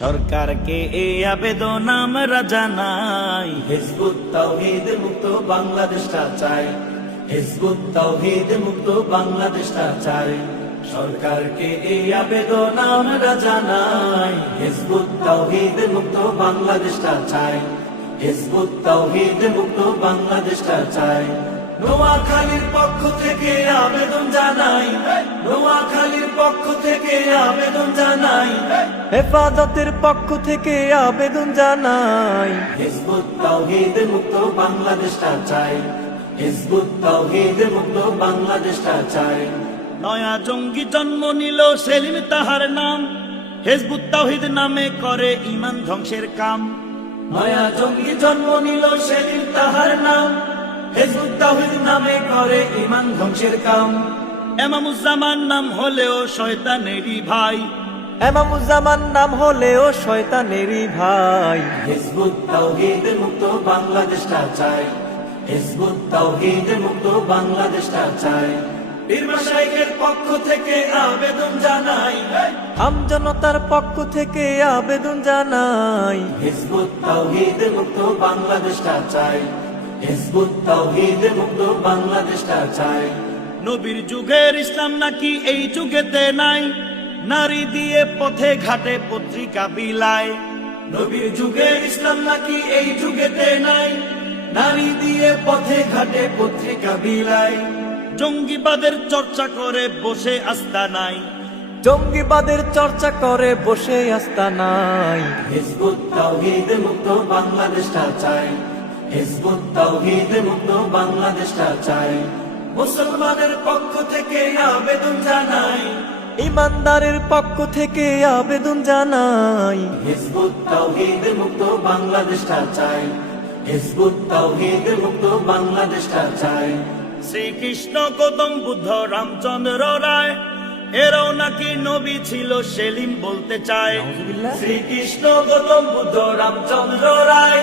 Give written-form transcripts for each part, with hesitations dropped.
সরকারকে এই আবেদন আমরা জানাই, হিজবুত তাওহীদ মুক্ত বাংলাদেশটা চাই, হিজবুত তাওহীদ মুক্ত বাংলাদেশটা চাই। সরকারকে এই আবেদন আমরা জানাই, হিজবুত তাওহীদ মুক্ত বাংলাদেশটা চাই, হিজবুত তাওহীদ মুক্ত বাংলাদেশটা চাই। নোয়াখালীর পক্ষ থেকে আবেদন জানাই, নোয়াখালীর পক্ষ থেকে আবেদন জানাই, হেফাজতের পক্ষ থেকে আবেদন জানাই, হিজবুত তাওহীদ মুক্ত বাংলাদেশটা চাই, হিজবুত তাওহীদ মুক্ত বাংলাদেশটা চাই। নয়া জঙ্গি জন্ম নিল সেলিম তাহার নাম, হিজবুত তাওহীদ নামে করে ঈমান ধ্বংসের কাম। নয়া জঙ্গি জন্ম নিল সেলিম তাহার নাম, হিজবুত তাওহীদ নামে করে ঈমান ধ্বংসের কাম। এমামুজ্জামান নাম হলেও শয়তানেরই ভাই, এমামুজ্জামান নাম হলেও শয়তানেরই ভাই। হিজবুত তাওহীদ মুক্ত বাংলাদেশটা চাই, হিজবুত তাওহীদ মুক্ত বাংলাদেশটা চাই। পীর মাশায়েখের পক্ষ থেকে আবেদন জানাই, আমজনতার পক্ষ থেকে আবেদন জানাই, হিজবুত তাওহীদ মুক্ত বাংলাদেশটা চাই, হিজবুত তাওহীদ মুক্ত বাংলাদেশটা চাই। নবীর যুগের ইসলাম নাকি এই যুগেতে নাই, নারী দিয়ে পথে ঘাটে পত্রিকা বিলায়। নবীর যুগের ইসলাম নাকি এই যুগেতে নাই, নারী দিয়ে পথে ঘাটে পত্রিকা বিলায়। জঙ্গিবাদের চর্চা করে বসে আস্তানাই, জঙ্গিবাদের চর্চা করে বসে আস্তানাই। হিজবুত তাওহীদ মুক্ত বাংলাদেশটা চাই, হিজবুত তাওহীদ মুক্ত বাংলাদেশটা চাই। মুসলমানের পক্ষ থেকে আবেদন জানাই, ইমানদারের পক্ষ থেকে আবেদন জানাই, হিজবুত তাওহীদ মুক্ত বাংলাদেশটা চাই, হিজবুত তাওহীদ মুক্ত বাংলাদেশটা চাই। শ্রীকৃষ্ণ গৌতম বুদ্ধ রামচন্দ্র রায় এরাও নাকি নবী ছিল সেলিম বলতে চায়। শ্রীকৃষ্ণ গৌতম বুদ্ধ রামচন্দ্র রায়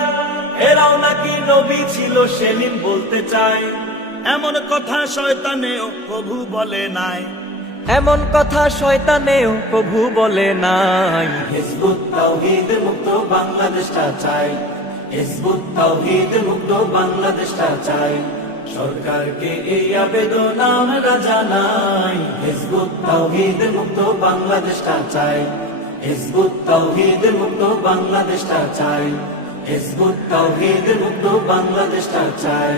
এরাও নাকি নবী ছিল সেলিম বলতে চায়। এমন কথা শয়তানেও প্রভু বলে নাই, এমন কথা শয়তানেও প্রভু বলে নাই। হিজবুত তাওহীদ মুক্ত বাংলাদেশটা চাই, হিজবুত তাওহীদ মুক্ত বাংলাদেশটা চাই। সরকারকে এই আবেদন আমরা জানাই, হিজবুত তাওহীদ মুক্ত বাংলাদেশটা চাই, হিজবুত তাওহীদ মুক্ত বাংলাদেশটা চাই, হিজবুত তাওহীদ মুক্ত বাংলাদেশটা চাই।